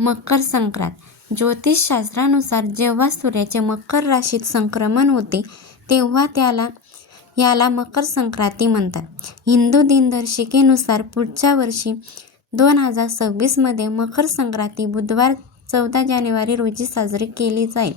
मकर संक्रांत. ज्योतिषशास्त्रानुसार जेव्हा सूर्याचे मकर राशीत संक्रमण होते तेव्हा त्याला याला मकर संक्रांती म्हणतात. हिंदू दिनदर्शिकेनुसार पुढच्या वर्षी दोन हजार सव्वीसमध्ये मकर संक्रांती बुधवार चौदा जानेवारी रोजी साजरी केली जाईल.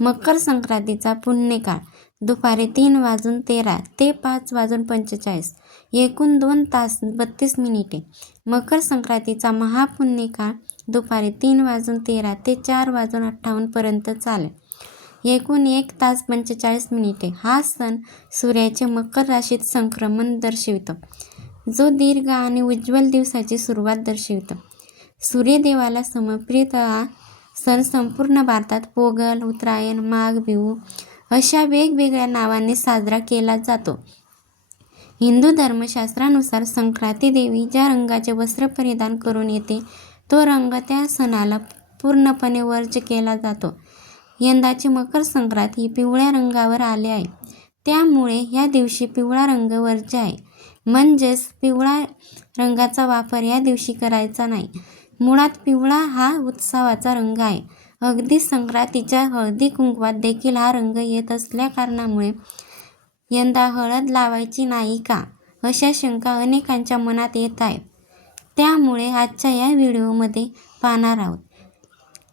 मकर संक्रांतीचा पुण्यकाळ. दुपारी तीन वाजून तेरा ते पाच वाजून पंचेचाळीस. एकूण दोन तास बत्तीस मिनिटे. मकर संक्रांतीचा महापुण्यकाळ दुपारी तीन वाजून तेरा ते चार वाजून अठ्ठावन्नपर्यंत चालेल. एकूण एक तास पंचेचाळीस मिनिटे. हा सण सूर्याचे मकर राशीत संक्रमण दर्शवितो. जो दीर्घ आणि उज्ज्वल दिवसाची सुरुवात दर्शवितो. सूर्यदेवाला समर्पित हा सण संपूर्ण भारतात पोगल उत्तरायण माघ बिहू अशा वेगवेगळ्या नावांनी साजरा केला जातो. हिंदू धर्मशास्त्रानुसार संक्रांती देवी ज्या रंगाचे वस्त्र परिधान करून येते तो रंग त्या सणाला पूर्णपणे वर्ज केला जातो. यंदाची मकर संक्रांत ही पिवळ्या रंगावर आले आहे. त्यामुळे या दिवशी पिवळा रंग वर्ज आहे. म्हणजेच पिवळा रंगाचा वापर या दिवशी करायचा नाही. मुळात पिवळा हा उत्सवाचा रंग आहे. अगदी संक्रांतीच्या हळदी कुंकवात देखील हा रंग येत असल्या कारणामुळे यंदा हळद लावायची नाही का? अशा शंका अनेकांच्या मनात येत आहेत. त्यामुळे आजच्या या व्हिडिओमध्ये पाहणार आहोत.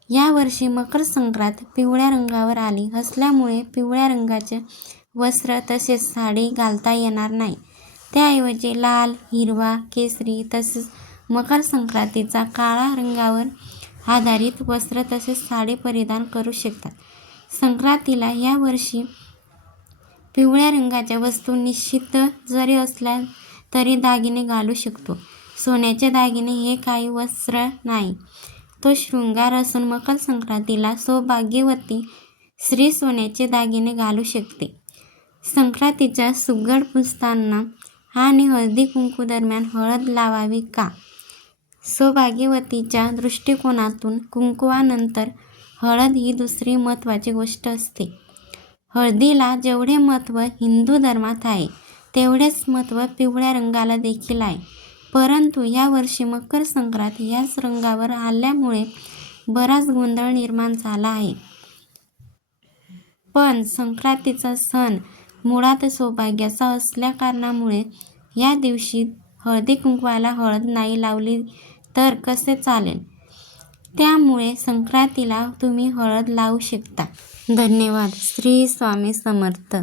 यावर्षी मकर संक्रांत पिवळ्या रंगावर आली असल्यामुळे पिवळ्या रंगाचे वस्त्र तसेच साडी घालता येणार नाही. त्याऐवजी लाल हिरवा केसरी तसेच मकर संक्रांतीचा काळा रंगावर आधारित वस्त्र तसेच साडी परिधान करू शकतात. संक्रांतीला यावर्षी पिवळ्या रंगाच्या वस्तू निश्चित जरी असल्या तरी दागिने घालू शकतो. सोन्याचे दागिने हे काही वस्त्र नाही. तो शृंगार असून मकर संक्रांतीला सौभाग्यवती स्त्री सोन्याचे दागिने घालू शकते. संक्रांतीच्या सुगड पुसताना आणि हळदी कुंकू दरम्यान हळद लावावी का? सौभाग्यवतीच्या दृष्टिकोनातून कुंकवानंतर हळद ही दुसरी महत्त्वाची गोष्ट असते. हळदीला जेवढे महत्त्व हिंदू धर्मात आहे तेवढेच महत्त्व पिवळ्या रंगाला देखील आहे. परंतु यावर्षी मकर संक्रांत याच रंगावर आल्यामुळे बराच गोंधळ निर्माण झाला आहे. पण संक्रांतीचा सण मुळात सौभाग्याचा असल्या कारणामुळे या दिवशी हळदी कुंकवाला हळद नाही लावली तर कसे चालेल? त्यामुळे संक्रांतीला तुम्ही हळद लावू शकता. धन्यवाद. श्री स्वामी समर्थ.